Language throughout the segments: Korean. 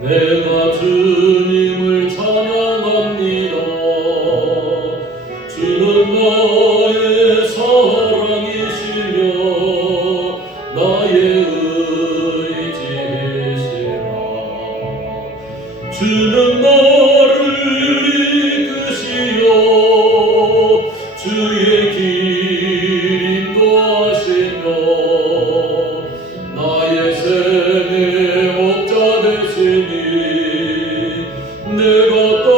내가 주님을 찬양합니다. 주는 나의 사랑이시며 나의 의지시라. 주는 나를 이끄시어 주의 길 인도하시며 나의 생의 목자 되시니 내가 따르리라.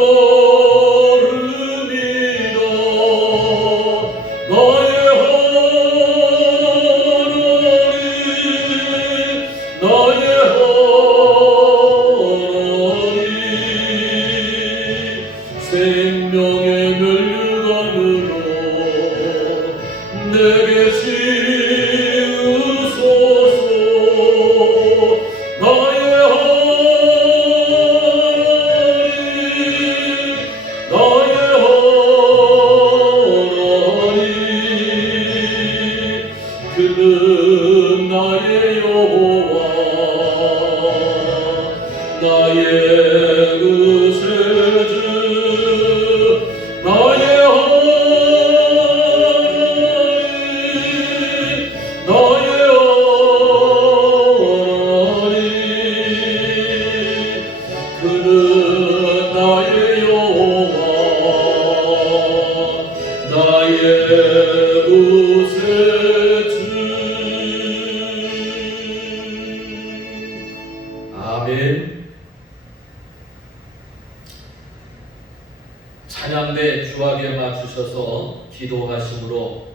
나의 하나님 나의 하나님 생명의 멸류관으로 내게 씌우소서. 나의 하나님 나의 하나님 그는 나의 여호와 나의 구세주 나의 하나님 나의 하나님 그는 나의 여호와 나의 구세주. 아멘. 찬양대 주악에 맞추셔서 기도하심으로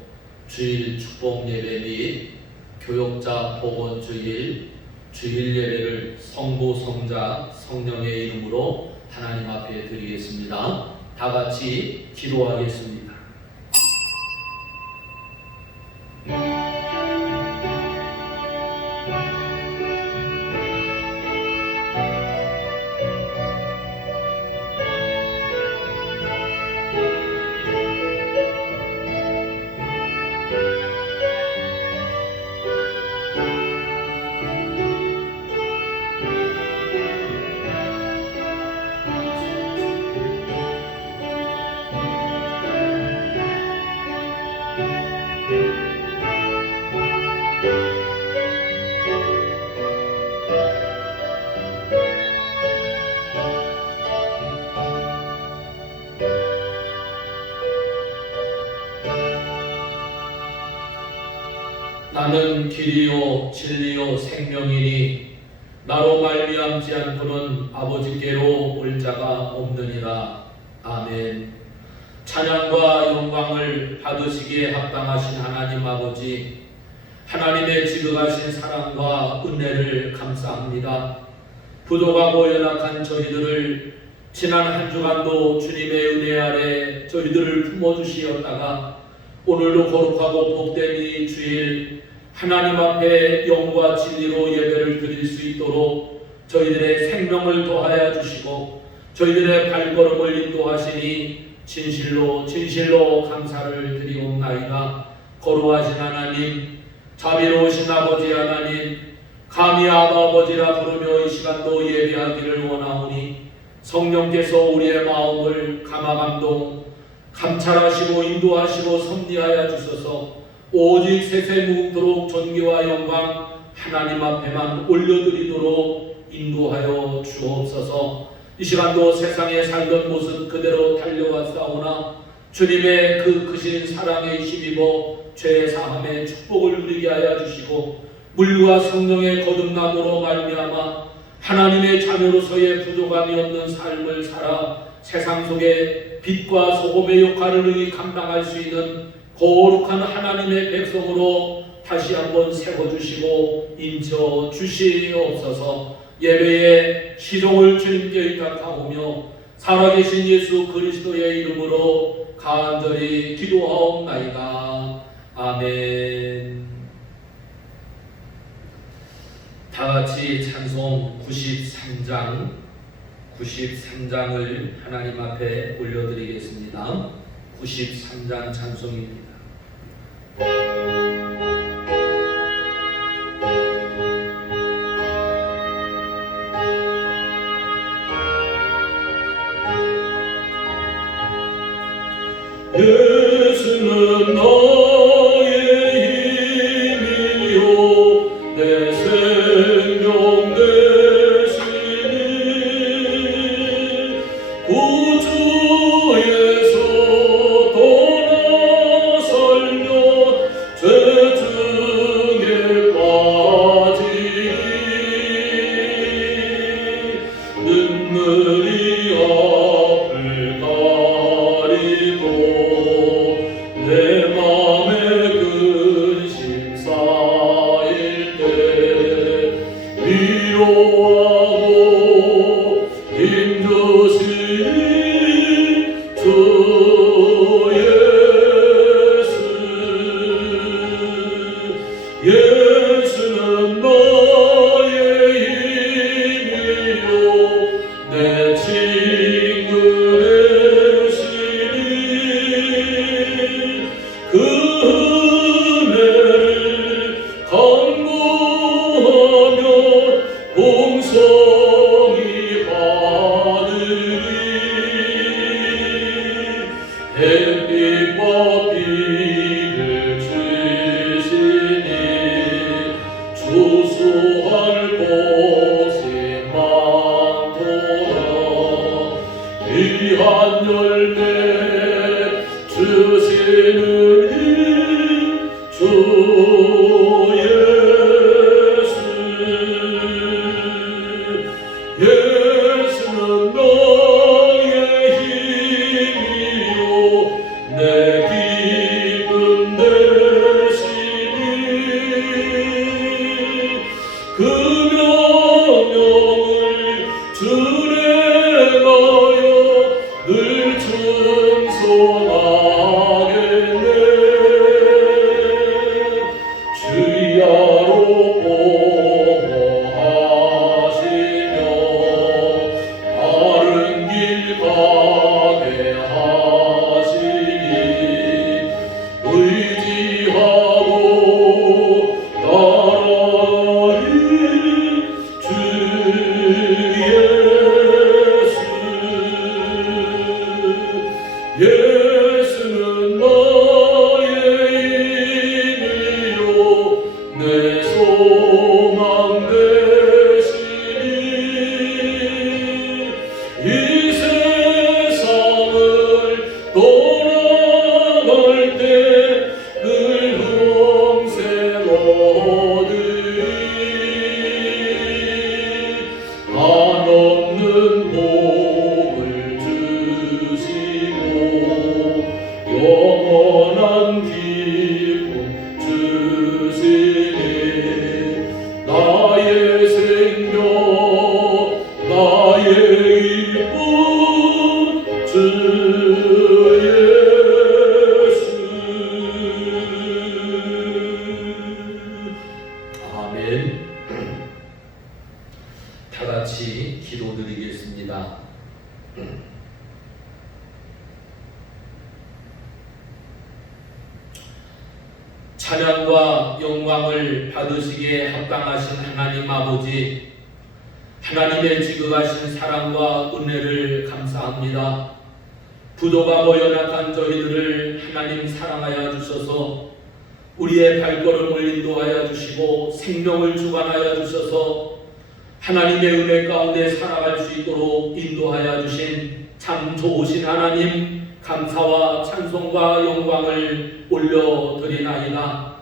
주일 축복 예배 및 교역자 복원 주일 예배를 성부 성자 성령의 이름으로 하나님 앞에 드리겠습니다. 다 같이 기도하겠습니다. 나는 길이요 진리요 생명이니 나로 말미암지 않고는 아버지께로 올 자가 없느니라. 아멘. 찬양과 영광을 받으시기에 합당하신 하나님 아버지, 하나님의 지극하신 사랑과 은혜를 감사합니다. 부족하고 연약한 저희들을 지난 한 주간도 주님의 은혜 아래 저희들을 품어주시었다가 오늘도 거룩하고 복된 이 주일 하나님 앞에 영과 진리로 예배를 드릴 수 있도록 저희들의 생명을 더하여 주시고 저희들의 발걸음을 인도하시니 진실로 감사를 드리옵나이다. 거룩하신 하나님, 자비로우신 아버지 하나님, 감히 아버지라 부르며 이 시간도 예배하기를 원하오니 성령께서 우리의 마음을 감화감동 감찰하시고 인도하시고 섭리하여 주셔서 오직 세세무도록 존귀와 영광 하나님 앞에만 올려드리도록 인도하여 주옵소서. 이 시간도 세상에 살던 모습 그대로 달려왔사오나 주님의 그 크신 사랑에 힘입어 죄 사함의 축복을 누리게 하여 주시고 물과 성령의 거듭남으로 말미암아 하나님의 자녀로서의 부족함이 없는 삶을 살아 세상 속에 빛과 소금의 역할을 능히 감당할 수 있는 거룩한 하나님의 백성으로 다시 한번 세워주시고 인쳐주시옵소서. 예배의 시종을 주님께 의탁하오며 살아계신 예수 그리스도의 이름으로 간절히 기도하옵나이다. 아멘. 다같이 찬송 93장을 하나님 앞에 올려드리겠습니다. 93장 찬송입니다. 예수는 나의 힘이요 내 생명 되시니 구주에서 떠나 살며 죄 중에 빠지니 눈물이 앞을 가리고 내 맘에 근심 쌓일 때 위로하고 힘주시니 주 예수는 나의 힘이요 내 친구 되시니 그 은혜를 간구하며 봉송이 하느니 햇빛과 비를 주시니 주수할 곳이 많도다 귀한 열매 주시느니 주 예수는 나의 힘이요 내 기쁨 되시니 그 명령을 준행하여 늘 다 같이 기도드리겠습니다. 찬양과 영광을 받으시기에 합당하신 하나님 아버지, 하나님의 지극하신 사랑과 은혜를 감사합니다. 부족하고 연약한 저희들을 하나님 사랑하여 주셔서 우리의 발걸음을 인도하여 주시고 생명을 주관하여 주셔서 하나님의 은혜 가운데 살아갈 수 있도록 인도하여 주신 참 좋으신 하나님, 감사와 찬송과 영광을 올려드리나이다.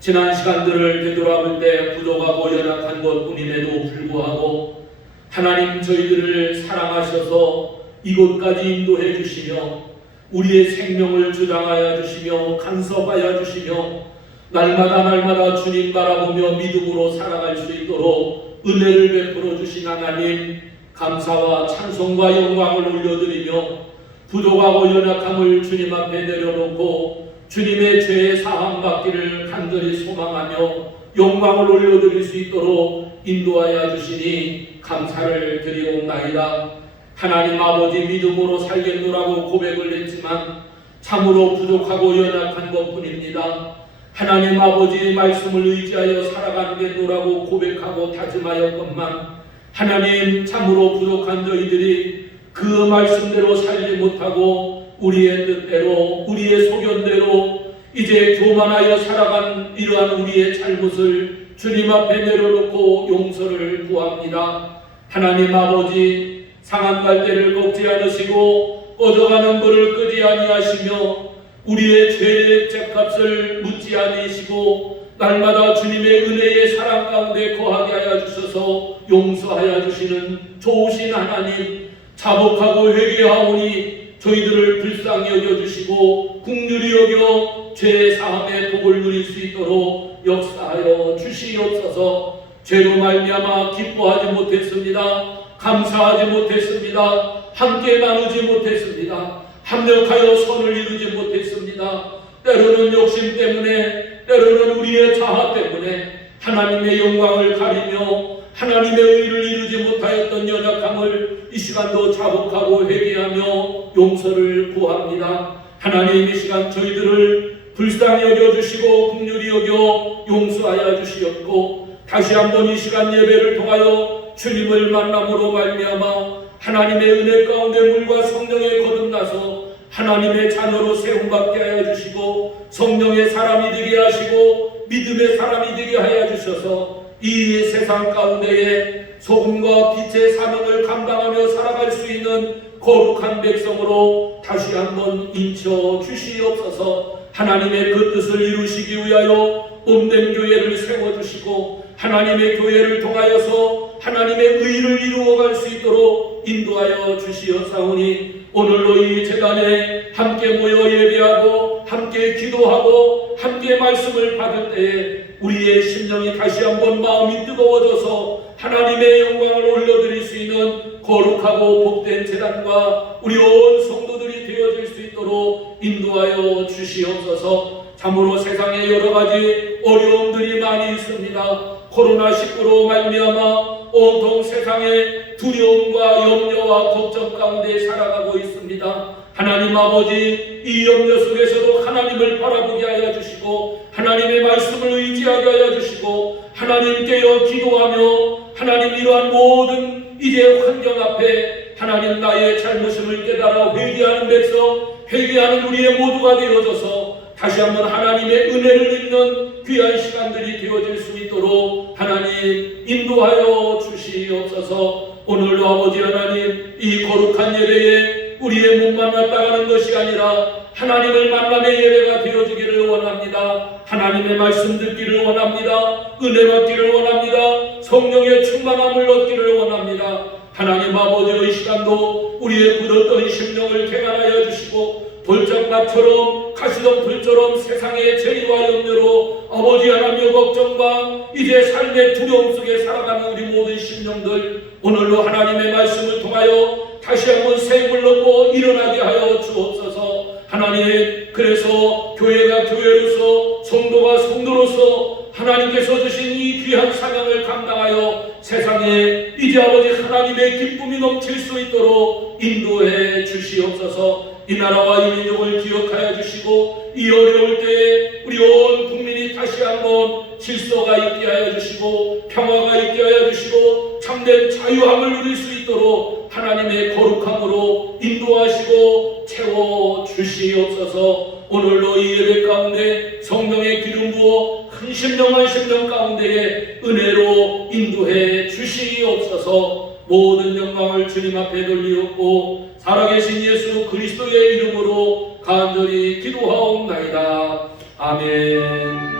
지난 시간들을 되돌아볼 때 부족하고 연약한 것뿐임에도 불구하고 하나님 저희들을 사랑하셔서 이곳까지 인도해 주시며 우리의 생명을 주장하여 주시며 간섭하여 주시며 날마다 주님 바라보며 믿음으로 살아갈 수 있도록 은혜를 베풀어 주신 하나님, 감사와 찬송과 영광을 올려드리며 부족하고 연약함을 주님 앞에 내려놓고 주님의 죄의 사함받기를 간절히 소망하며 영광을 올려드릴 수 있도록 인도하여 주시니 감사를 드리옵나이다. 하나님 아버지, 믿음으로 살겠노라고 고백을 했지만 참으로 부족하고 연약한 것뿐입니다. 하나님 아버지의 말씀을 의지하여 살아가겠노라고 고백하고 다짐하였건만 하나님, 참으로 부족한 저희들이 그 말씀대로 살지 못하고 우리의 뜻대로 우리의 소견대로 이제 교만하여 살아간 이러한 우리의 잘못을 주님 앞에 내려놓고 용서를 구합니다. 하나님 아버지, 상한 갈대를 꺾지 않으시고 꺼져가는 불을 끄지 아니하시며 우리의 죄의 죄값을 묻지 아니시고 날마다 주님의 은혜의 사랑 가운데 거하게 하여 주셔서 용서하여 주시는 좋으신 하나님, 자복하고 회개하오니 저희들을 불쌍히 여겨주시고 긍휼히 여겨 죄의 사함의 복을 누릴 수 있도록 역사하여 주시옵소서. 죄로 말미암아 기뻐하지 못했습니다. 감사하지 못했습니다. 함께 나누지 못했습니다. 합력하여 선을 이루지 못했습니다. 때로는 욕심 때문에, 때로는 우리의 자아 때문에 하나님의 영광을 가리며 하나님의 의를 이루지 못하였던 연약함을 이 시간도 자복하고 회개하며 용서를 구합니다. 하나님, 이 시간 저희들을 불쌍히 여겨주시고 긍휼히 여겨 용서하여 주시옵고 다시 한번 이 시간 예배를 통하여 주님을 만남으로 말미암아 하나님의 은혜 가운데 물과 성령에 거듭나서 하나님의 자녀로 세움받게 하여 주시고 성령의 사람이 되게 하시고 믿음의 사람이 되게 하여 주셔서 이 세상 가운데에 소금과 빛의 사명을 감당하며 살아갈 수 있는 거룩한 백성으로 다시 한번 인쳐 주시옵소서. 하나님의 그 뜻을 이루시기 위하여 몸된 교회를 세워주시고 하나님의 교회를 통하여서 하나님의 의를 이루어갈 수 있도록 인도하여 주시옵사오니 오늘로 이 재단에 함께 모여 예배하고 함께 기도하고 함께 말씀을 받을 때에 우리의 심령이 다시 한번 마음이 뜨거워져서 하나님의 영광을 올려드릴 수 있는 거룩하고 복된 재단과 우리 온 성도들이 되어질 수 있도록 인도하여 주시옵소서. 참으로 세상에 여러 가지 어려움들이 많이 있습니다. 코로나19로 말미암아 온통 세상에 두려움과 염려와 걱정 가운데 살아가고 있습니다. 하나님 아버지, 이 염려 속에서도 하나님을 바라보게 하여 주시고 하나님의 말씀을 의지하게 하여 주시고 하나님께여 기도하며 하나님, 이러한 모든 이제 환경 앞에 하나님 나의 잘못임을 깨달아 회개하는 백성, 회개하는 우리의 모두가 되어져서 다시 한번 하나님의 은혜를 입는 귀한 시간들이 되어질 수 있도록 하나님 인도하여 주시옵소서. 오늘도 아버지 하나님, 이 거룩한 예배에 우리의 몸만 나타가는 것이 아니라 하나님을 만남의 예배가 되어지기를 원합니다. 하나님의 말씀 듣기를 원합니다. 은혜 받기를 원합니다. 성령의 충만함을 얻기를 원합니다. 하나님 아버지의 시간도 우리의 굳었던 심령을 개간하여 주시고 돌짝밭처럼 가시덤불처럼 세상의 죄와 염려로 아버지 하나님의 걱정과 이제 삶의 두려움 속에 살아가는 우리 모든 심령들, 오늘로 하나님의 말씀을 통하여 다시 한번 새 힘을 얻고 일어나게 하여 주옵소서. 하나님, 그래서 교회가 교회로서 성도가 성도로서 하나님께서 주신 이 귀한 사명을 감당하여 세상에 이제 이제 아버지 하나님의 기쁨이 넘칠 수 있도록 인도해 주시옵소서. 이 나라와 이 민족을 기억하여 주시고 이 어려울 때에 우리 온 국민이 다시 한번 질서가 있게 하여 주시고 평화가 있게 하여 주시고 참된 자유함을 누릴 수 있도록 하나님의 거룩함으로 인도하시고 채워 주시옵소서. 오늘로 이 예배 가운데 성령의 기름 부어 한 심령 가운데에 은혜로 인도해 주시옵소서. 모든 영광을 주님 앞에 돌리옵고 살아계신 예수 그리스도의 이름으로 간절히 기도하옵나이다. 아멘.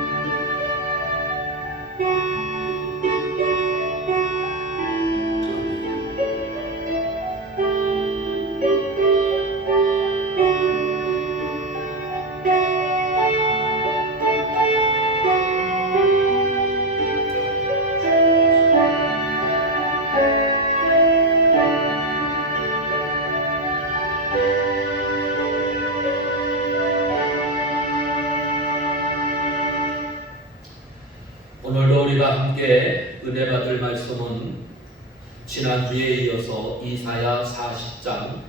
오늘도 우리가 함께 은혜 받을 말씀은 지난주에 이어서 이사야 40장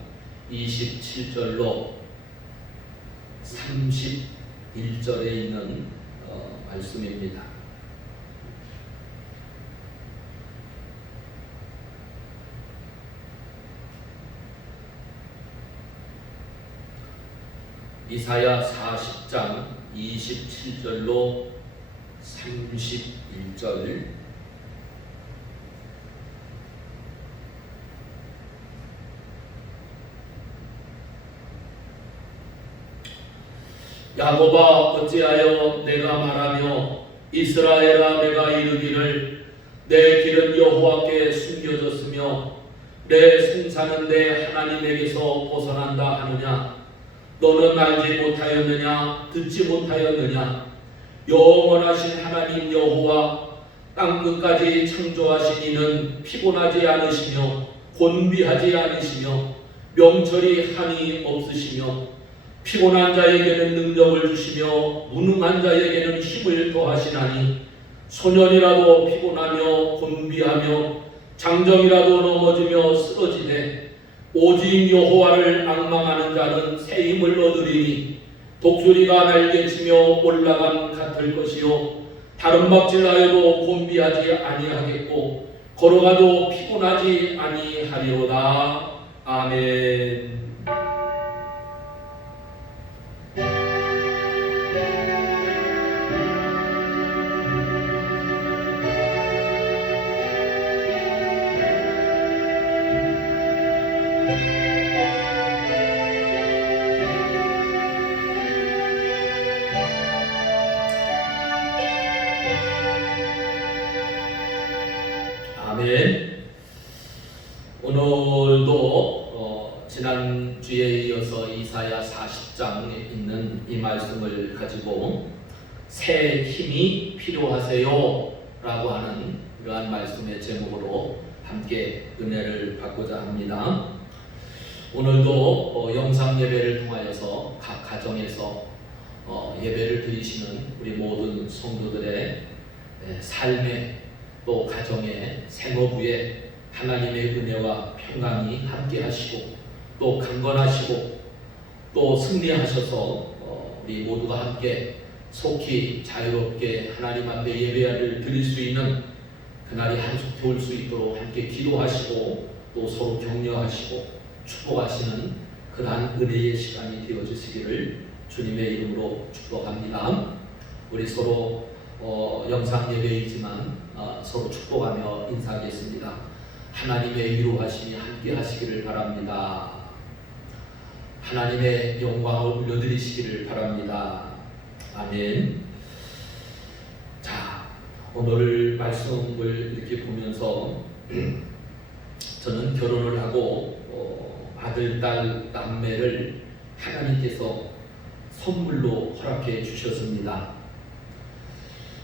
27절로 31절에 있는 말씀입니다. 이사야 40장 27절로 31절 야곱아 어찌하여 내가 말하며 이스라엘아 내가 이르기를 내 길은 여호와께 숨겨졌으며 내 생사는 내 하나님에게서 벗어난다 하느냐. 너는 알지 못하였느냐 듣지 못하였느냐. 영원하신 하나님 여호와 땅끝까지 창조하신 이는 피곤하지 않으시며 곤비하지 않으시며 명철이 한이 없으시며 피곤한 자에게는 능력을 주시며 무능한 자에게는 힘을 더하시나니 소년이라도 피곤하며 곤비하며 장정이라도 넘어지며 쓰러지되 오직 여호와를 앙망하는 자는 새 힘을 얻으리니 독수리가 날개치며 올라감 같을 것이요 다른 박질하여도 곤비하지 아니하겠고 걸어가도 피곤하지 아니하리로다. 아멘. 아멘. 오늘도 지난주에 이어서 이사야 40장에 있는 이 말씀을 가지고 새 힘이 필요하세요 라고 하는 이러한 말씀의 제목으로 함께 은혜를 받고자 합니다. 오늘도 영상 예배를 통하여서 각 가정에서 예배를 드리시는 우리 모든 성도들의 삶에 또 가정의 생업부에 하나님의 은혜와 평강이 함께 하시고 또 강건하시고 또 승리하셔서 우리 모두가 함께 속히 자유롭게 하나님 앞에 예배를 드릴 수 있는 그날이 한속히 올 수 있도록 함께 기도하시고 또 서로 격려하시고 축복하시는 그러한 은혜의 시간이 되어주시기를 주님의 이름으로 축복합니다. 우리 서로 영상 예배이지만 서로 축복하며 인사하겠습니다. 하나님의 위로하심이 함께 하시기를 바랍니다. 하나님의 영광을 올려드리시기를 바랍니다. 아멘. 자, 오늘 말씀을 이렇게 보면서 저는 결혼을 하고 아들, 딸, 남매를 하나님께서 선물로 허락해 주셨습니다.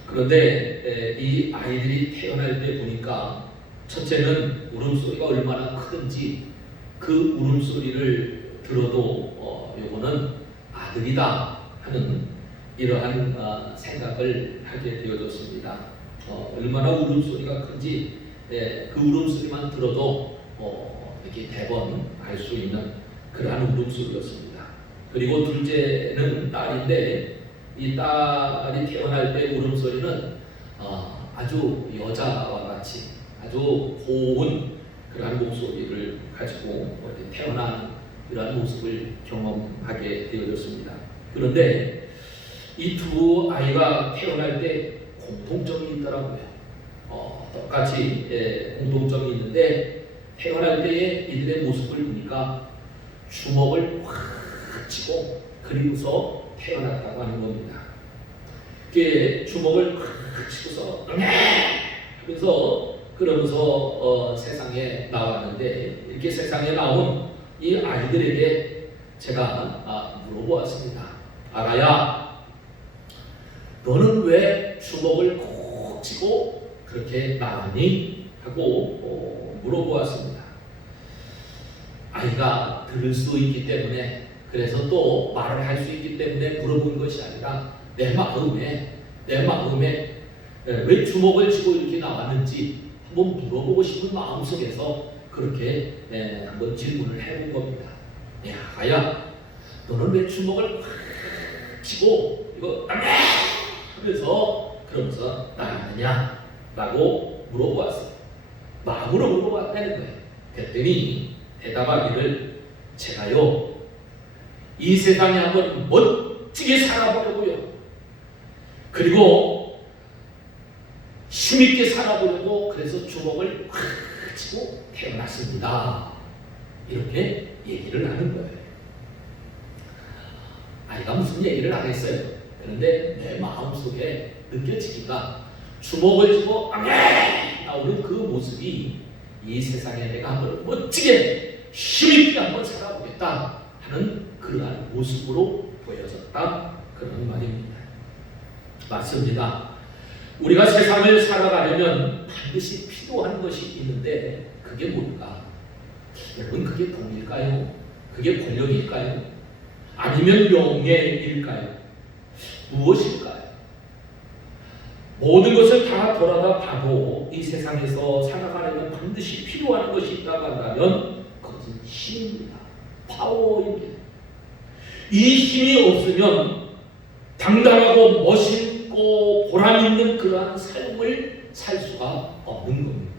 그런데 이 아이들이 태어날 때 보니까 첫째는 울음소리가 얼마나 크든지 그 울음소리를 들어도 요거는 아들이다 하는 이러한 생각을 하게 되어졌습니다. 얼마나 울음소리가 큰지 그 울음소리만 들어도 이렇게 대번 알 수 있는 그러한 울음소리였습니다. 그리고 둘째는 딸인데 이 딸이 태어날 때 울음소리는 아주 여자와 같이 아주 고운 그러한 목소리를 가지고 태어난 이러한 모습을 경험하게 되어졌습니다. 그런데 이 두 아이가 태어날 때 공통점이 있더라고요. 똑같이 공통점이 있는데 태어날 때의 이들의 모습을 보니까 주먹을 확 쥐고 그리고서 태어났다고 하는 겁니다. 이렇게 주먹을 확 쥐고서 그러면서 세상에 나왔는데 이렇게 세상에 나온 이 아이들에게 제가 물어보았습니다. 아가야, 너는 왜 주먹을 콕 쥐고 그렇게 나왔니? 하고 물어보았습니다. 아이가 들을 수 있기 때문에 그래서 또 말을 할 수 있기 때문에 물어본 것이 아니라 내 마음에 왜 주먹을 쥐고 이렇게 나왔는지 한번 물어보고 싶은 마음속에서 그렇게 한번 질문을 해본 겁니다. 야, 아야, 너는 왜 주먹을 확 쥐고 이거 그러면서 나왔느냐? 라고 물어보았어요. 마음으로 물어봤다는 거예요. 그랬더니 대답하기를 제가요 이 세상에 한번 멋지게 살아보려고요. 그리고 힘있게 살아보려고 그래서 주먹을 확 쥐고 태어났습니다. 이렇게 얘기를 하는 거예요. 아이가 무슨 얘기를 안 했어요. 그런데 내 마음속에 느껴지기가 주먹을 쥐고 나오는 그 모습이 이 세상에 내가 한번 멋지게 힘있게 한번 살아보겠다 하는 그러한 모습으로 보여졌다 그런 말입니다. 맞습니다. 우리가 세상을 살아가려면 반드시 필요한 것이 있는데 그게 뭘까? 여러분, 그게 돈일까요? 그게 권력일까요? 아니면 명예일까요? 무엇일까요? 모든 것을 다 돌아다 봐도 이 세상에서 살아가려면 반드시 필요한 것이 있다고 한다면 그것은 힘입니다. 파워입니다. 이 힘이 없으면 당당하고 멋있고 보람있는 그러한 삶을 살 수가 없는 겁니다.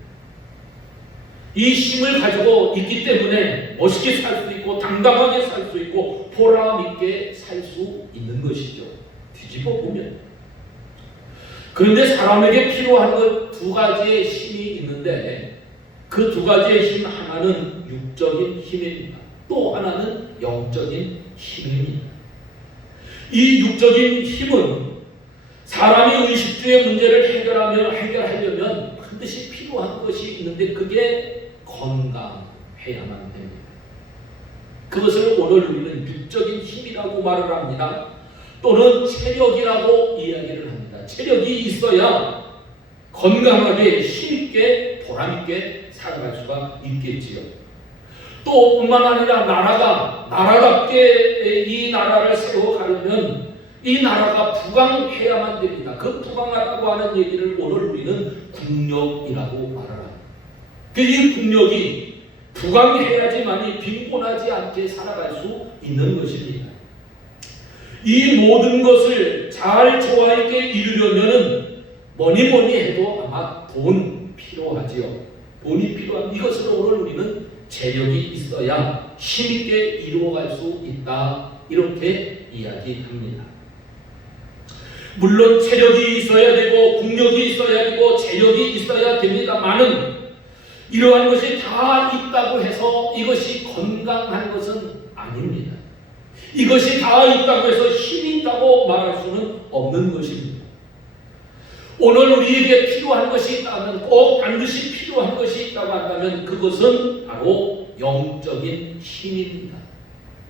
이 힘을 가지고 있기 때문에 멋있게 살 수 있고 당당하게 살 수 있고 보람있게 살 수 있는 것이죠. 뒤집어 보면. 그런데 사람에게 필요한 것 두 가지의 힘이 있는데 그 두 가지의 힘 하나는 육적인 힘입니다. 또 하나는 영적인 힘입니다. 이 육적인 힘은 사람이 의식주의 문제를 해결하려면 반드시 필요한 것이 있는데 그게 건강해야만 됩니다. 그것을 오늘 우리는 육적인 힘이라고 말을 합니다. 또는 체력이라고 이야기를 합니다. 체력이 있어야 건강하게 힘있게 보람있게 살아갈 수가 있겠지요. 또 뿐만 아니라 나라답게 이 나라를 세워가려면 이 나라가 부강해야만 됩니다. 그 부강하다고 하는 얘기를 오늘 우리는 국력이라고 말을 합니다. 이 국력이 부강해야지만이 빈곤하지 않게 살아갈 수 있는 것입니다. 이 모든 것을 잘 조화 있게 이루려면은 뭐니 해도 아마 돈 필요하지요. 돈이 필요한 이것을 오늘 우리는 재력이 있어야 힘있게 이루어갈 수 있다. 이렇게 이야기합니다. 물론 체력이 있어야 되고 국력이 있어야 되고 재력이 있어야 됩니다만은 이러한 것이 다 있다고 해서 이것이 건강한 것은 아닙니다. 이것이 다 있다고 해서 힘이 있다고 말할 수는 없는 것입니다. 오늘 우리에게 필요한 것이 있다면 꼭 반드시 필요한 것이 있다고 한다면 그것은 바로 영적인 힘입니다.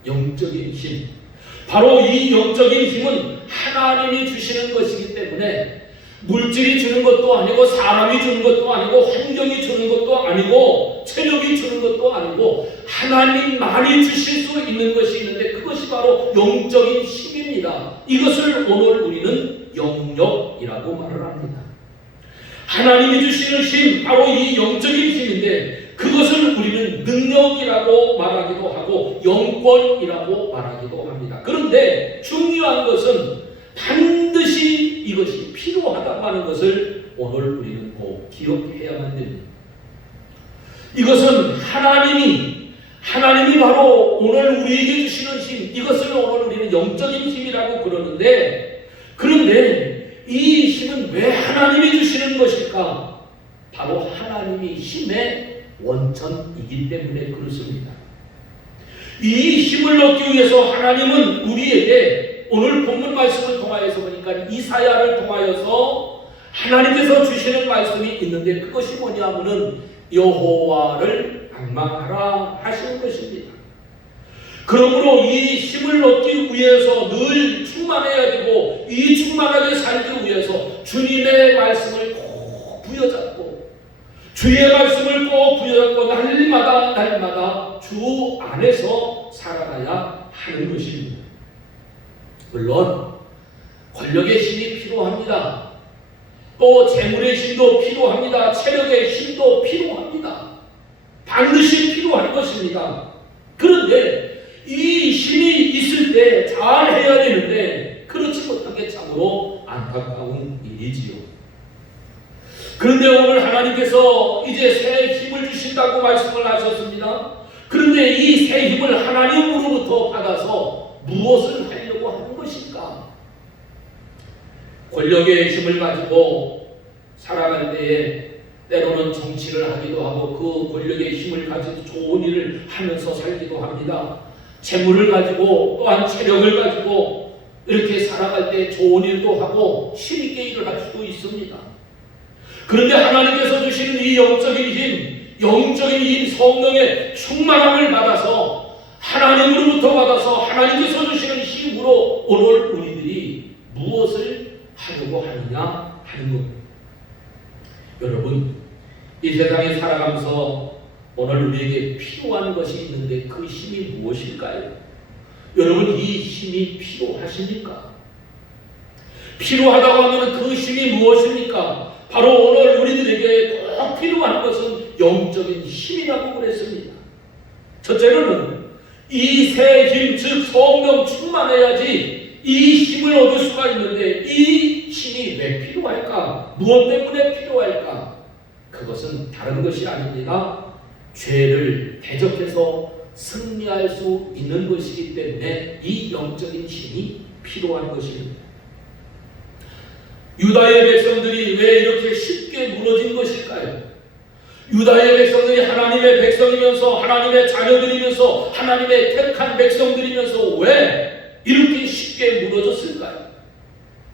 영적인 힘. 바로 이 영적인 힘은 하나님이 주시는 것이기 때문에 물질이 주는 것도 아니고 사람이 주는 것도 아니고 환경이 주는 것도 아니고 체력이 주는 것도 아니고 하나님만이 주실 수 있는 것이 있는데 그것이 바로 영적인 힘입니다. 이것을 오늘 우리는 영력이라고 말을 합니다. 하나님이 주시는 힘, 바로 이 영적인 힘인데 그것을 우리는 능력이라고 말하기도 하고 영권이라고 말하기도 합니다. 그런데 중요한 것은 반드시 이것이 필요하다고 하는 것을 오늘 우리는 꼭 기억해야만 됩니다. 이것은 하나님이 바로 오늘 우리에게 주시는 힘, 이것을 오늘 우리는 영적인 힘이라고 그러는데, 그런데 이 힘은 왜 하나님이 주시는 것일까? 바로 하나님이 힘의 원천이기 때문에 그렇습니다. 이 힘을 얻기 위해서 하나님은 우리에게 오늘 본문 말씀을 통하여서 보니까 이사야를 통하여서 하나님께서 주시는 말씀이 있는데 그것이 뭐냐면은 여호와를 앙망하라 하시는 것입니다. 그러므로 이 힘을 얻기 위해서 늘 충만해야 되고 이 충만하게 살기 위해서 주님의 말씀을 꼭 부여잡고 주의 말씀을 꼭 부여잡고 날마다 주 안에서 살아가야 하는 것입니다. 물론 권력의 힘이 필요합니다. 또 재물의 힘도 필요합니다. 체력의 힘도 필요합니다. 반드시 필요한 것입니다. 그런데 이 힘이 있을 때 잘 해야 되는데 그렇지 못한 게 참으로 안타까운 일이지요. 그런데 오늘 하나님께서 이제 새 힘을 주신다고 말씀을 하셨습니다. 그런데 이 새 힘을 하나님으로부터 받아서 무엇을 하려고 하는 것일까? 권력의 힘을 가지고 살아갈 때에 때로는 정치를 하기도 하고 그 권력의 힘을 가지고 좋은 일을 하면서 살기도 합니다. 재물을 가지고 또한 체력을 가지고 이렇게 살아갈 때 좋은 일도 하고 힘있게 일을 할 수도 있습니다. 그런데 하나님께서 주시는 이 영적인 힘, 성령의 충만함을 받아서 하나님으로부터 받아서 하나님께서 주시는 힘으로 오늘 우리들이 무엇을 하려고 하느냐 하는 것. 여러분, 이 세상에 살아가면서 오늘 우리에게 필요한 것이 있는데 그 힘이 무엇일까요? 여러분, 이 힘이 필요하십니까? 필요하다고 하면 그 힘이 무엇입니까? 바로 오늘 우리들에게 꼭 필요한 것은 영적인 힘이라고 그랬습니다. 첫째로는 이 새 힘, 즉 성령 충만해야지 이 힘을 얻을 수가 있는데 이 힘이 왜 필요할까? 무엇 때문에 필요할까? 그것은 다른 것이 아닙니다. 죄를 대적해서 승리할 수 있는 것이기 때문에 이 영적인 힘이 필요한 것입니다. 유다의 백성들이 왜 이렇게 쉽게 무너진 것일까요? 유다의 백성들이 하나님의 백성이면서 하나님의 자녀들이면서 하나님의 택한 백성들이면서 왜 이렇게 쉽게 무너졌을까요?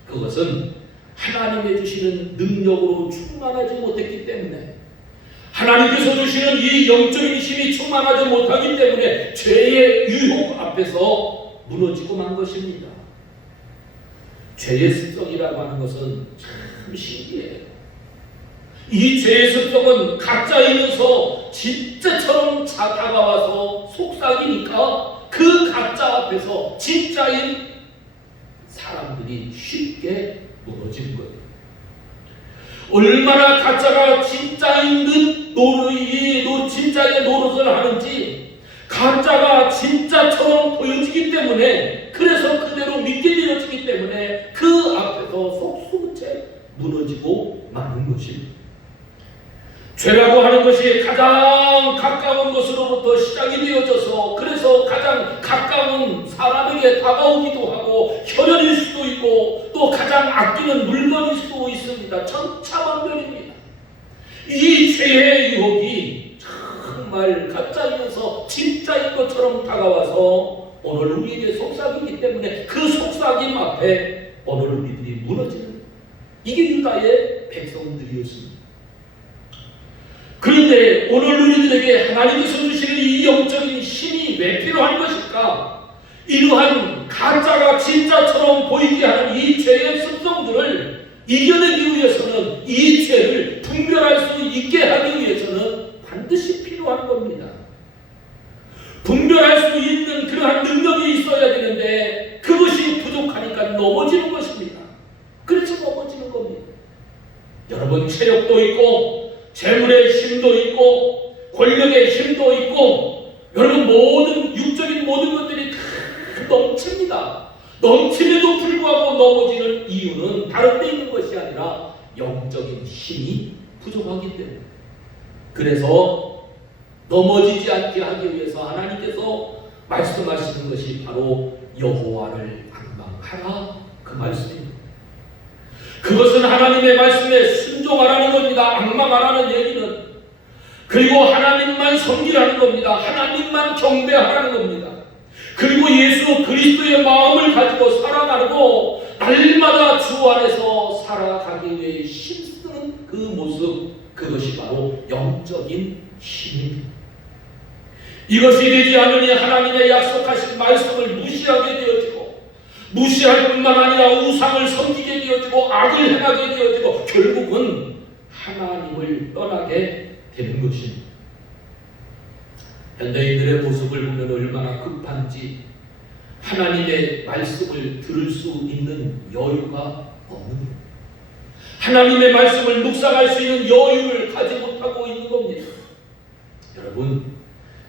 그것은 하나님의 주시는 능력으로 충만하지 못했기 때문에 하나님께서 주시는 이 영적인 힘이 충만하지 못하기 때문에 죄의 유혹 앞에서 무너지고 만 것입니다. 죄의 습성이라고 하는 것은 참 신기해요. 이 죄의 습성은 가짜이면서 진짜처럼 다가와서 속삭이니까 그 가짜 앞에서 진짜인 사람들이 쉽게 무너지는 거예요. 얼마나 가짜가 진짜인 듯 진짜의 노릇을 하는지 가짜가 진짜처럼 보여지기 때문에 그래서 그대로 믿게 되어지기 때문에 그 앞에서 속수무책 무너지고 마는 것입니다. 죄라고 하는 것이 가장 가까운 것으로부터 시작이 되어져서 그래서 가장 가까운 사람에게 다가오기도 하고 혈연일 수도 있고 또 가장 아끼는 물건일 수도 있습니다. 천차만별입니다. 이 죄의 유혹이 정말 가짜이면서 진짜인 것처럼 다가와서 오늘 우리에게 속삭이기 때문에 그 속삭임 앞에 오늘 우리들이 무너지는 이게 유다의 백성들이었습니다. 그런데 오늘 우리들에게 하나님께서 주시는 이 영적인 힘이 왜 필요한 것일까? 이러한 가짜가 진짜처럼 보이게 하는 이 죄의 습성들을 이겨내기 위해서는 이 죄를 분별할 수 있게 하기 위해서는 반드시 필요한 겁니다. 분별할 수 있는 그러한 능력이 있어야 되는데 그것이 부족하니까 넘어지는 것입니다. 그래서 넘어지는 겁니다. 여러분, 체력도 있고 재물의 힘도 있고 권력의 힘도 있고 여러분, 모든 육적인 모든 것들이 다 넘칩니다. 넘침에도 불구하고 넘어지는 이유는 다른 데 있는 것이 아니라 영적인 힘이 부족하기 때문에. 그래서 넘어지지 않게 하기 위해서 하나님께서 말씀하시는 것이 바로 여호와를 앙망하라, 그 말씀입니다. 그것은 하나님의 말씀에 순종하라는 겁니다. 앙망하라는 얘기는. 그리고 하나님만 섬기라는 겁니다. 하나님만 경배하라는 겁니다. 그리고 예수 그리스도의 마음을 가지고 살아가고 날마다 주 안에서 살아가기 위해 힘쓰는 그 모습, 그것이 바로 영적인 힘입니다. 이것이 되지 않으니 하나님의 약속하신 말씀을 무시하게 되어지고, 무시할 뿐만 아니라 우상을 섬기게 되어지고 악을 행하게 되어지고 결국은 하나님을 떠나게 되는 것입니다. 현대인들의 모습을 보면 얼마나 급한지 하나님의 말씀을 들을 수 있는 여유가 없는 겁니다. 하나님의 말씀을 묵상할 수 있는 여유를 가지 못하고 있는 겁니다. 여러분,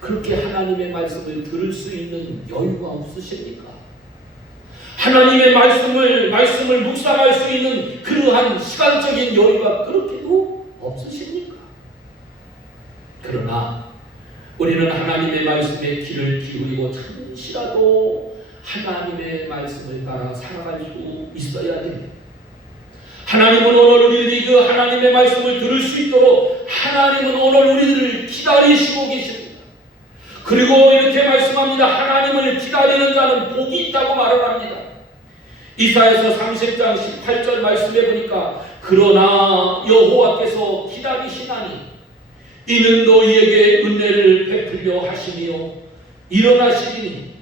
그렇게 하나님의 말씀을 들을 수 있는 여유가 없으십니까? 하나님의 말씀을 묵상할 수 있는 그러한 시간적인 여유가 그렇게도 없으십니까? 그러나 우리는 하나님의 말씀에 귀를 기울이고 잠시라도 하나님의 말씀을 따라 살아갈 수 있어야 됩니다. 하나님은 오늘 우리들이 그 하나님의 말씀을 들을 수 있도록 하나님은 오늘 우리들을 기다리시고 계십니다. 그리고 이렇게 말씀합니다. 하나님을 기다리는 자는 복이 있다고 말을 합니다. 이사야서 30장 18절 말씀해 보니까 그러나 여호와께서 기다리시나니 이는 너희에게 은혜를 베풀려 하시며 일어나시리니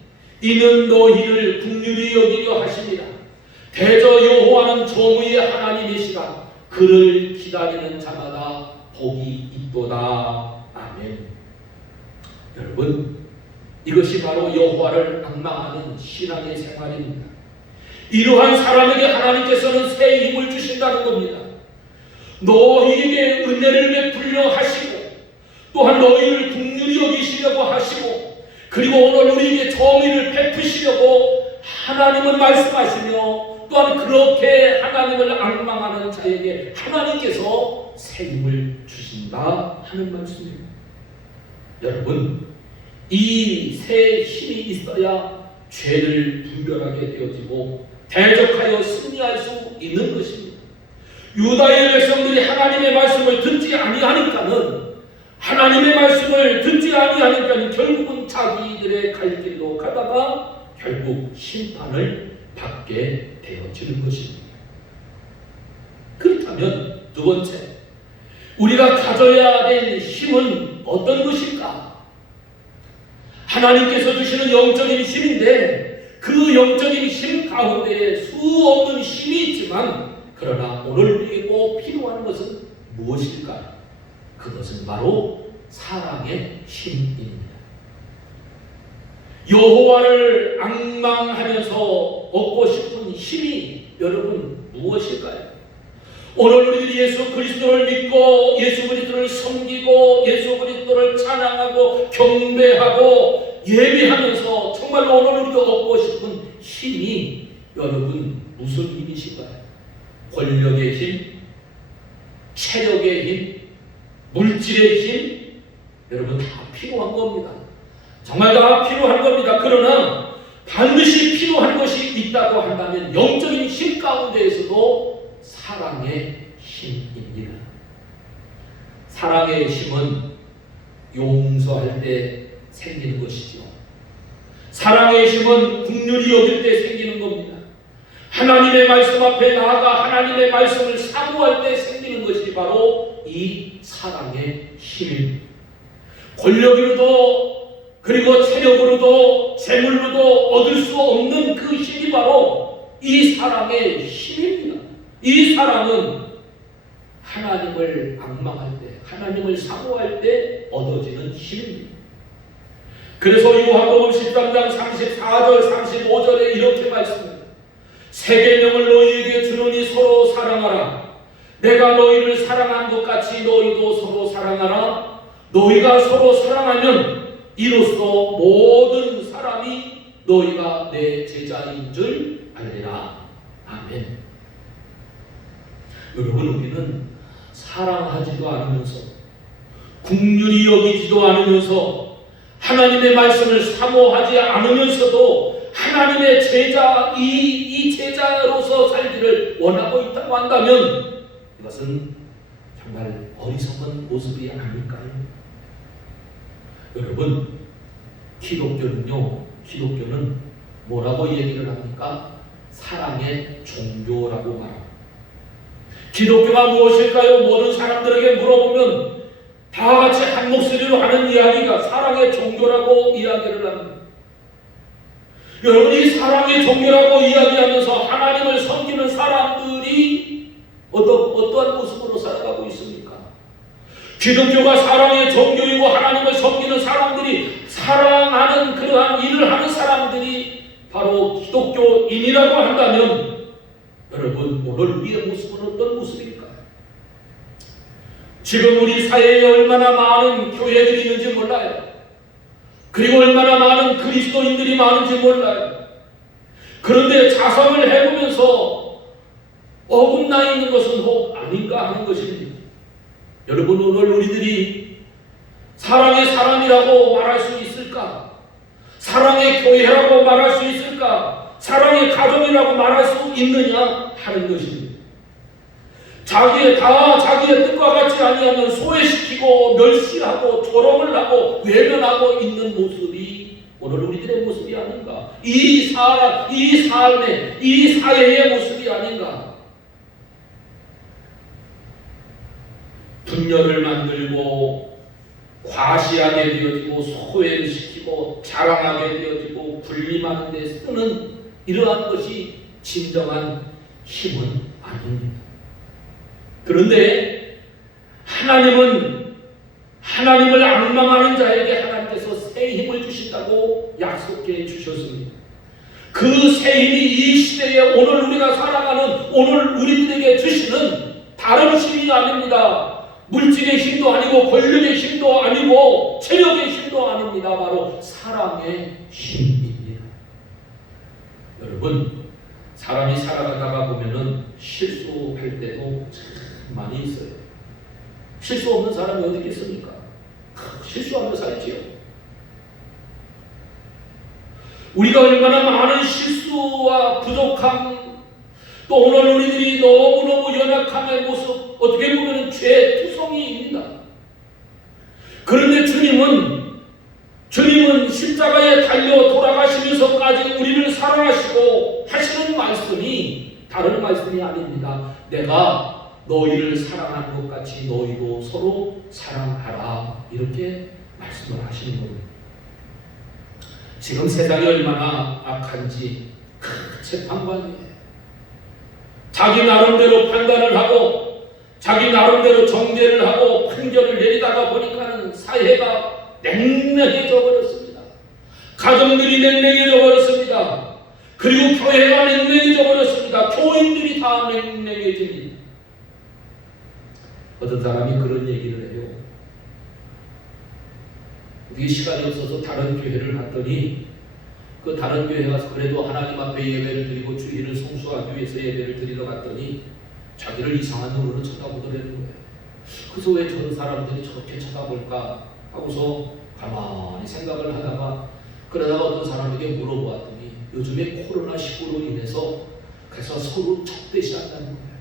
이는 너희를 긍휼히 여기려 하십니다. 대저 여호와는 정의의 하나님이시라. 그를 기다리는 자마다 복이 있도다. 아멘. 여러분, 이것이 바로 여호와를 앙망하는 신앙의 생활입니다. 이러한 사람에게 하나님께서는 새 힘을 주신다는 겁니다. 너희에게 은혜를 베풀려 하시고 또한 너희를 긍휼히 여기시려고 하시고 그리고 오늘 우리에게 정의를 베푸시려고 하나님은 말씀하시며 또한 그렇게 하나님을 앙망하는 자에게 하나님께서 새 힘을 주신다 하는 말씀입니다. 여러분, 이 새 힘이 있어야 죄를 분별하게 되어지고 대적하여 승리할 수 있는 것입니다. 유다의 백성들이 하나님의 말씀을 듣지 아니하니까는 하나님의 말씀을 듣지 아니하니까는 결국은 자기들의 갈 길로 가다가 결국 심판을 받게 되어지는 것입니다. 그렇다면 두 번째, 우리가 가져야 될 힘은 어떤 것일까? 하나님께서 주시는 영적인 힘인데 그 영적인 힘 가운데에 수없는 힘이 있지만 그러나 오늘 우리에게 꼭 필요한 것은 무엇일까? 그것은 바로 사랑의 힘입니다. 여호와를 앙망하면서 얻고 싶은 힘이 여러분 무엇일까요? 오늘 우리들이 예수 그리스도를 믿고 예수 그리스도를 섬기고 예수 그리스도를 찬양하고 경배하고 예배하면서 정말로 오늘 우리가 얻고 싶은 힘이 여러분 무슨 힘이신가요? 권력의 힘, 체력의 힘, 물질의 힘, 여러분 다 필요한 겁니다. 정말 다 필요한 겁니다. 그러나 반드시 필요한 것이 있다고 한다면 영적인 힘 가운데에서도 사랑의 힘입니다. 사랑의 힘은 용서할 때 생기는 것이죠. 사랑의 힘은 긍휼히 여길 때 생기는 겁니다. 하나님의 말씀 앞에 나아가 하나님의 말씀을 사모할 때 생기는 것이 바로 이 사랑의 힘입니다. 권력으로도 그리고 체력으로도 재물로도 얻을 수 없는 그 힘이 바로 이 사랑의 힘입니다. 이 사랑은 하나님을 앙망할 때, 하나님을 사모할 때 얻어지는 힘입니다. 그래서 요한복음 13장 34절 35절에 이렇게 말씀합니다. 새 계명을 너희에게 주노니 서로 사랑하라. 내가 너희를 사랑한 것 같이 너희도 서로 사랑하라. 너희가 서로 사랑하면 이로써 모든 사람이 너희가 내 제자인 줄 알리라. 아멘. 여러분, 우리는 사랑하지도 않으면서 긍휼히 여기지도 않으면서 하나님의 말씀을 사모하지 않으면서도 하나님의 제자, 이 제자로서 살기를 원하고 있다고 한다면 이것은 정말 어리석은 모습이 아닐까요? 여러분, 기독교는 뭐라고 얘기를 합니까? 사랑의 종교라고 말합니다. 기독교가 무엇일까요? 모든 사람들에게 물어보면 다 같이 한 목소리로 하는 이야기가 사랑의 종교라고 이야기를 합니다. 여러분, 이 사랑의 종교라고 이야기하면서 하나님을 섬기는 사람들이 어떠한 모습으로 살아가고 있습니까? 기독교가 사랑의 종교이고 하나님을 섬기는 사람들이 사랑하는 그러한 일을 하는 사람들이 바로 기독교인이라고 한다면 여러분, 오늘 우리의 모습은 어떤 모습일까요? 지금 우리 사회에 얼마나 많은 교회들이 있는지 몰라요. 그리고 얼마나 많은 그리스도인들이 많은지 몰라요. 그런데 자성을 해보면서 어긋나 있는 것은 혹 아닌가 하는 것입니다. 여러분, 오늘 우리들이 사랑의 사람이라고 말할 수 있을까? 사랑의 교회라고 말할 수 있을까? 사랑의 가정이라고 말할 수 있느냐 하는 것입니다. 자기의 뜻과 같지 아니하면 소외시키고 멸시하고 조롱을 하고 외면하고 있는 모습이 오늘 우리들의 모습이 아닌가? 이 삶의, 이 사회의 모습이 아닌가? 분열을 만들고 과시하게 되어지고 소외를 시키고 자랑하게 되어지고 분림하는 데 쓰는 이러한 것이 진정한 힘은 아닙니다. 그런데 하나님을 앙망하는 자에게 하나님께서 새 힘을 주신다고 약속해 주셨습니다. 그 새 힘이 이 시대에 오늘 우리가 살아가는 오늘 우리들에게 주시는 다른 힘이 아닙니다. 물질의 힘도 아니고 권력의 힘도 아니고 체력의 힘도 아닙니다. 바로 사랑의 힘입니다. 여러분, 사람이 살아가다가 보면은 실수할 때도 참 많이 있어요. 실수 없는 사람이 어디 있겠습니까? 실수하며 살지요. 우리가 얼마나 많은 실수와 부족함, 또 오늘 우리들이 너무너무 연약함의 모습, 어떻게 보면 죄투성이입니다. 그런데 주님은 십자가에 달려 돌아가시면서까지 우리를 사랑하시고 하시는 말씀이 다른 말씀이 아닙니다. 내가 너희를 사랑한 것 같이 너희도 서로 사랑하라, 이렇게 말씀을 하시는 겁니다. 지금 세상이 얼마나 악한지 재판관이에요. 자기 나름대로 판단을 하고 자기 나름대로 정죄를 하고 판결을 내리다가 보니까는 사회가 냉랭해져 버렸습니다. 가정들이 냉랭해져 버렸습니다. 그리고 교회가 냉랭해져 버렸습니다. 교인들이 다 냉랭해집니다. 어떤 사람이 그런 얘기를 해요. 이게 시간이 없어서 다른 교회를 갔더니 그 다른 교회 가서 그래도 하나님 앞에 예배를 드리고 주일을 성수하기 위해서 예배를 드리러 갔더니 자기를 이상한 눈으로 쳐다보더라는 거예요. 그래서 왜 저런 사람들이 저렇게 쳐다볼까 하고서 가만히 생각을 하다가 그러다가 어떤 사람에게 물어보았더니 요즘에 코로나19로 인해서 그래서 서로 적대시한다는 거예요.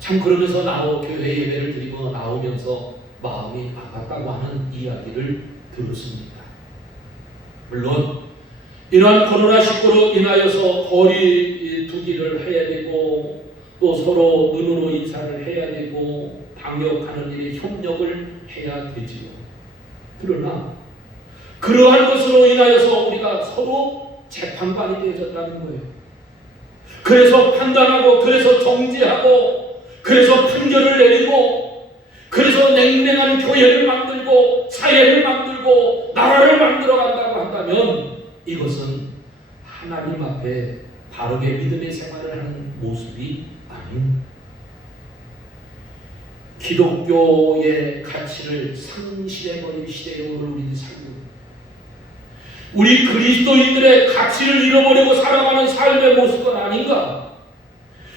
참 그러면서 교회 예배를 드리고 나오면서 마음이 아팠다고 하는 이야기를 들었습니다. 물론 이러한 코로나19로 인하여서 거리 두기를 해야 되고 또 서로 눈으로 인사를 해야 되고 방역하는 일에 협력을 해야 되지요. 그러나 그러한 것으로 인하여서 우리가 서로 재판관이 되어졌다는 거예요. 그래서 판단하고 그래서 정죄하고 그래서 판결을 내리고 그래서 냉랭한 교회를 만들고 사회를 만들고 나라를 만들어 간다고 한다면 이것은 하나님 앞에 바르게 믿음의 생활을 하는 모습이 아닙니다. 기독교의 가치를 상실해버린 시대에 오늘 우리들이 살고 있습니다. 우리 그리스도인들의 가치를 잃어버리고 살아가는 삶의 모습은 아닌가?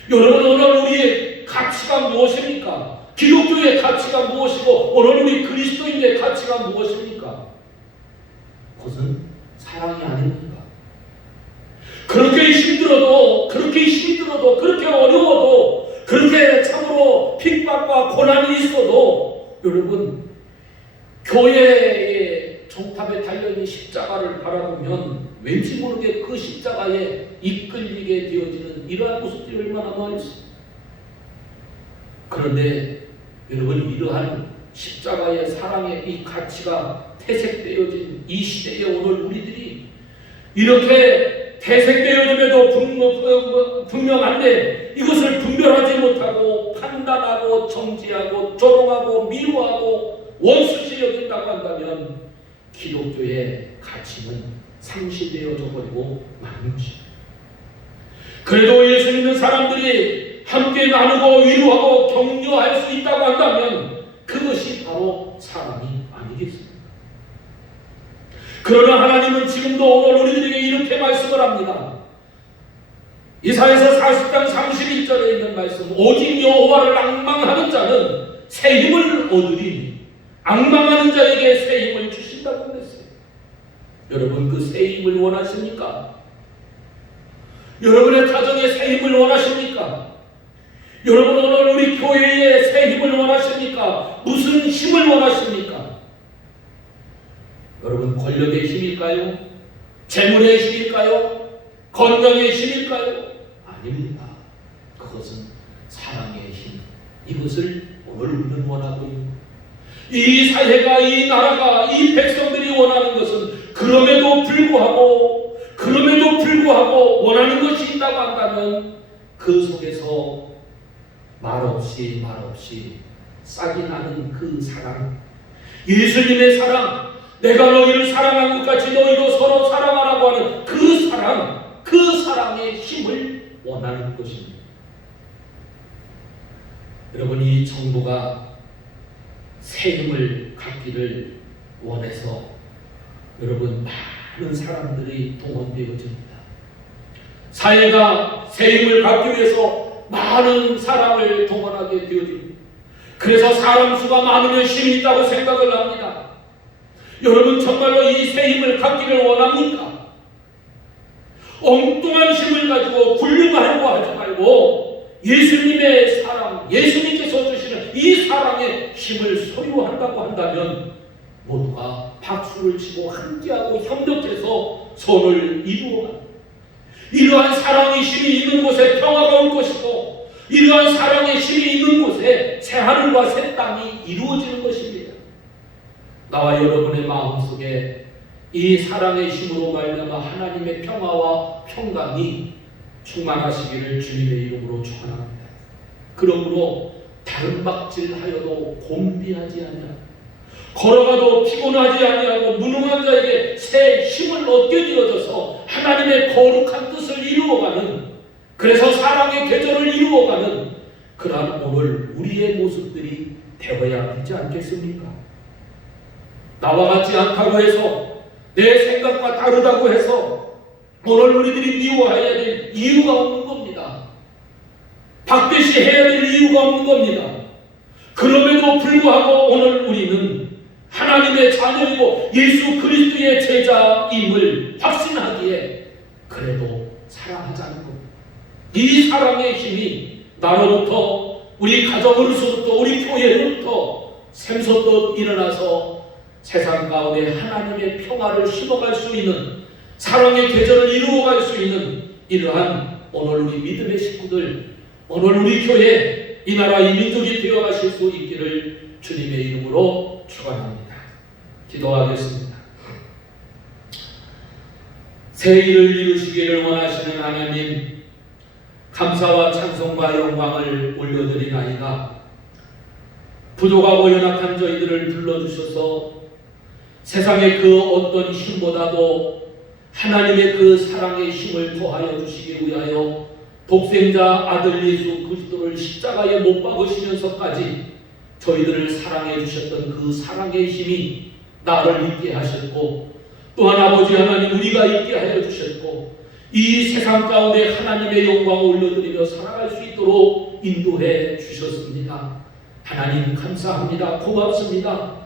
여러분, 오늘 우리의 가치가 무엇입니까? 기독교의 가치가 무엇이고 오늘 우리 그리스도인의 가치가 무엇입니까? 그것은 사랑이 아닙니까? 그렇게 힘들어도 그렇게 어려워도 그렇게 참으로 핍박과 고난이 있어도 여러분, 교회의 정탑에 달려있는 십자가를 바라보면 왠지 모르게 그 십자가에 이끌리게 되어지는 이러한 모습들이 얼마나 많이 있습니다. 그런데 여러분, 이러한 십자가의 사랑의 이 가치가 퇴색되어진 이 시대에 오늘 우리들이 이렇게 퇴색되어짐에도 분명한데 이것을 분별하지 못하고 판단하고 정지하고 조롱하고 미워하고 원수시 여긴다고 한다면 기독교의 가치는 상실되어져 버리고 마는 것입니다. 그래도 예수 믿는 사람들이 함께 나누고 위로하고 격려할 수 있다고 한다면 그것이 바로 사랑이 아니겠습니까? 그러나 하나님은 지금도 오늘 우리들에게 이렇게 말씀을 합니다. 이사야서 40장 31절에 있는 말씀, 오직 여호와를 앙망하는 자는 새 힘을 얻으리니 앙망하는 자에게 새 힘을 주신다고 했어요. 여러분, 그 새 힘을 원하십니까? 여러분의 가정에 새 힘을 원하십니까? 여러분, 오늘 우리 교회에 새 힘을 원하십니까? 무슨 힘을 원하십니까? 여러분, 권력의 힘일까요? 재물의 힘일까요? 건강의 힘일까요? 아닙니다. 그것은 사랑의 힘. 이것을 오늘 우리는 원하고 있는 거예요. 이 사회가, 이 나라가, 이 백성들이 원하는 것은 그럼에도 불구하고 원하는 것이 있다고 한다면 그 속에서 말없이 싹이 나는 그 사랑, 예수님의 사랑, 내가 너희를 사랑한 것 같이 너희도 서로 사랑하라고 하는 그 사랑의 힘을 원하는 것입니다. 여러분, 이 정부가 새 힘을 갖기를 원해서 여러분, 많은 사람들이 동원되어집니다. 사회가 새 힘을 갖기 위해서 많은 사람을 동원하게 되어집니다. 그래서 사람 수가 많으면 힘이 있다고 생각을 합니다. 여러분, 정말로 이 새 힘을 갖기를 원합니까? 엉뚱한 힘을 가지고 굴림하려고 하지 말고 예수님의 사랑, 예수님께서 주시는 이 사랑의 힘을 소유한다고 한다면 모두가 박수를 치고 함께하고 협력해서 선을 이루어갑니다. 이러한 사랑의 힘이 있는 곳에 평화가 올 것이고 이러한 사랑의 힘이 있는 곳에 새하늘과 새 땅이 이루어지는 것입니다. 나와 여러분의 마음속에 이 사랑의 힘으로 말미암아 하나님의 평화와 평강이 충만하시기를 주님의 이름으로 축원합니다. 그러므로 다름박질하여도 곤비하지 아니하고 걸어가도 피곤하지 아니하고 무능한 자에게 새 힘을 얻게 되어져서 하나님의 거룩한 뜻을 이루어가는, 그래서 사랑의 계절을 이루어가는 그러한 오늘 우리의 모습들이 되어야 하지 않겠습니까? 나와 같지 않다고 해서 내 생각과 다르다고 해서 오늘 우리들이 미워해야 될 이유가 없는 겁니다. 박대시해야 될 이유가 없는 겁니다. 그럼에도 불구하고 오늘 우리는 하나님의 자녀이고 예수 그리스도의 제자임을 확신하기에 그래도 사랑하자는 겁니다. 이 사랑의 힘이 나로부터, 우리 가정으로부터, 우리 교회로부터 샘솟듯 일어나서 세상 가운데 하나님의 평화를 심어갈 수 있는, 사랑의 계절을 이루어갈 수 있는 이러한 오늘 우리 믿음의 식구들, 오늘 우리 교회, 이 나라 이 민족이 되어가실 수 있기를 주님의 이름으로 축원합니다. 기도하겠습니다. 새 일을 이루시기를 원하시는 하나님, 감사와 찬송과 영광을 올려드리나이다. 부족하고 연약한 저희들을 불러주셔서 세상의 그 어떤 힘보다도 하나님의 그 사랑의 힘을 더하여 주시기 위하여 독생자 아들 예수 그리스도를 십자가에 못 박으시면서까지 저희들을 사랑해 주셨던 그 사랑의 힘이 나를 있게 하셨고, 또한 아버지 하나님 우리가 있게 하여 주셨고, 이 세상 가운데 하나님의 영광을 올려드리며 살아갈 수 있도록 인도해 주셨습니다. 하나님 감사합니다. 고맙습니다.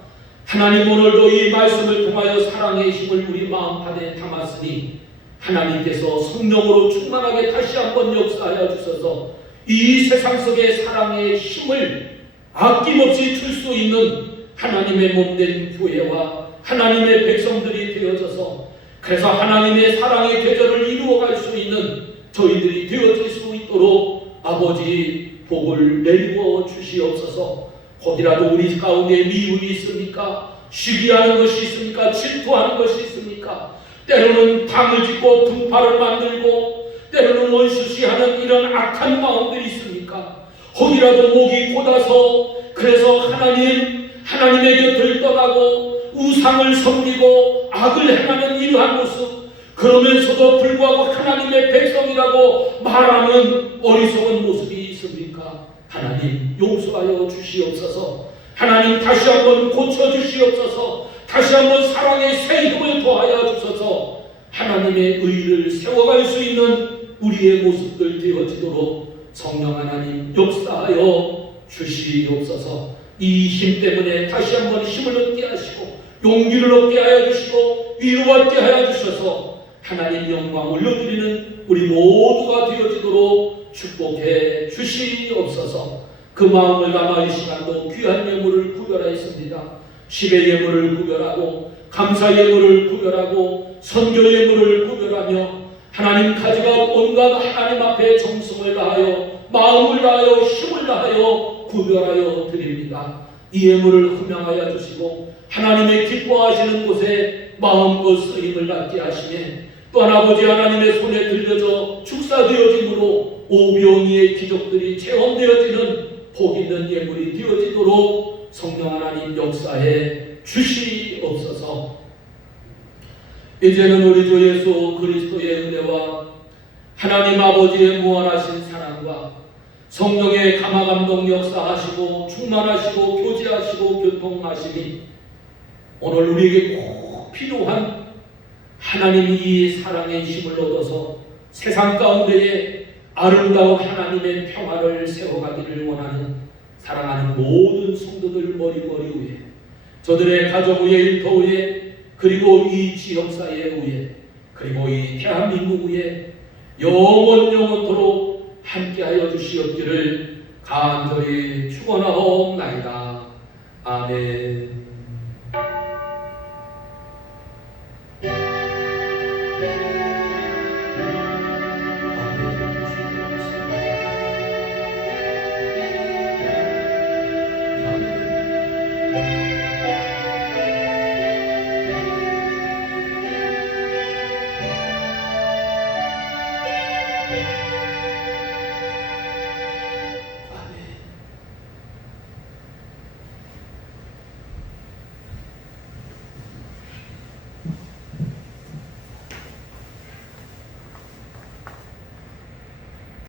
하나님 오늘도 이 말씀을 통하여 사랑의 힘을 우리 마음판에 담았으니 하나님께서 성령으로 충만하게 다시 한번 역사하여 주셔서 이 세상 속의 사랑의 힘을 아낌없이 줄 수 있는 하나님의 몸된 교회와 하나님의 백성들이 되어져서, 그래서 하나님의 사랑의 계절을 이루어갈 수 있는 저희들이 되어질 수 있도록 아버지 복을 내리워 주시옵소서. 혹이라도 우리 가운데 미움이 있습니까? 시기하는 것이 있습니까? 질투하는 것이 있습니까? 때로는 당을 짓고 분파를 만들고 때로는 원수시하는 이런 악한 마음들이 있습니까? 혹이라도 목이 곧아서 그래서 하나님의 곁을 떠나고 우상을 섬기고 악을 행하는 이러한 모습, 그러면서도 불구하고 하나님의 백성이라고 말하는 어리석은 모습이 있습니까? 하나님 용서하여 주시옵소서. 하나님 다시 한번 고쳐주시옵소서. 다시 한번 사랑의 새 힘을 더하여 주셔서 하나님의 의를 세워갈 수 있는 우리의 모습들 되어지도록 성령 하나님 역사하여 주시옵소서. 이 힘 때문에 다시 한번 힘을 얻게 하시고 용기를 얻게 하여 주시고 위로받게 하여 주셔서 하나님 영광 올려드리는 우리 모두가 되어지도록 축복해 주시옵소서. 그 마음을 담아 이 시간도 귀한 예물을 구별하였습니다. 10의 예물을 구별하고 감사 예물을 구별하고 선교 예물을 구별하며 하나님 가져가 온갖 하나님 앞에 정성을 다하여 마음을 다하여 힘을 다하여 구별하여 드립니다. 이 예물을 흠양하여 주시고 하나님의 기뻐하시는 곳에 마음껏 쓰임을 갖게 하시네. 또한 아버지 하나님의 손에 들려져 축사되어짐으로 오병이의 기적들이 체험되어지는 복 있는 예물이 되어지도록 성령 하나님 역사해 주시옵소서. 이제는 우리 주 예수 그리스도의 은혜와 하나님 아버지의 무한하신 사랑과 성령의 감화감동 역사하시고 충만하시고 교제하시고 교통하시니 오늘 우리에게 꼭 필요한 하나님이 이 사랑의 힘을 얻어서 세상 가운데에 아름다운 하나님의 평화를 세워가기를 원하는 사랑하는 모든 성도들 머리머리 위에, 저들의 가족 위에, 일터 위에, 그리고 이 지역사회 위에, 그리고 이 대한민국 위에 영원토록 함께하여 주시옵기를 간절히 축원하옵나이다. 아멘.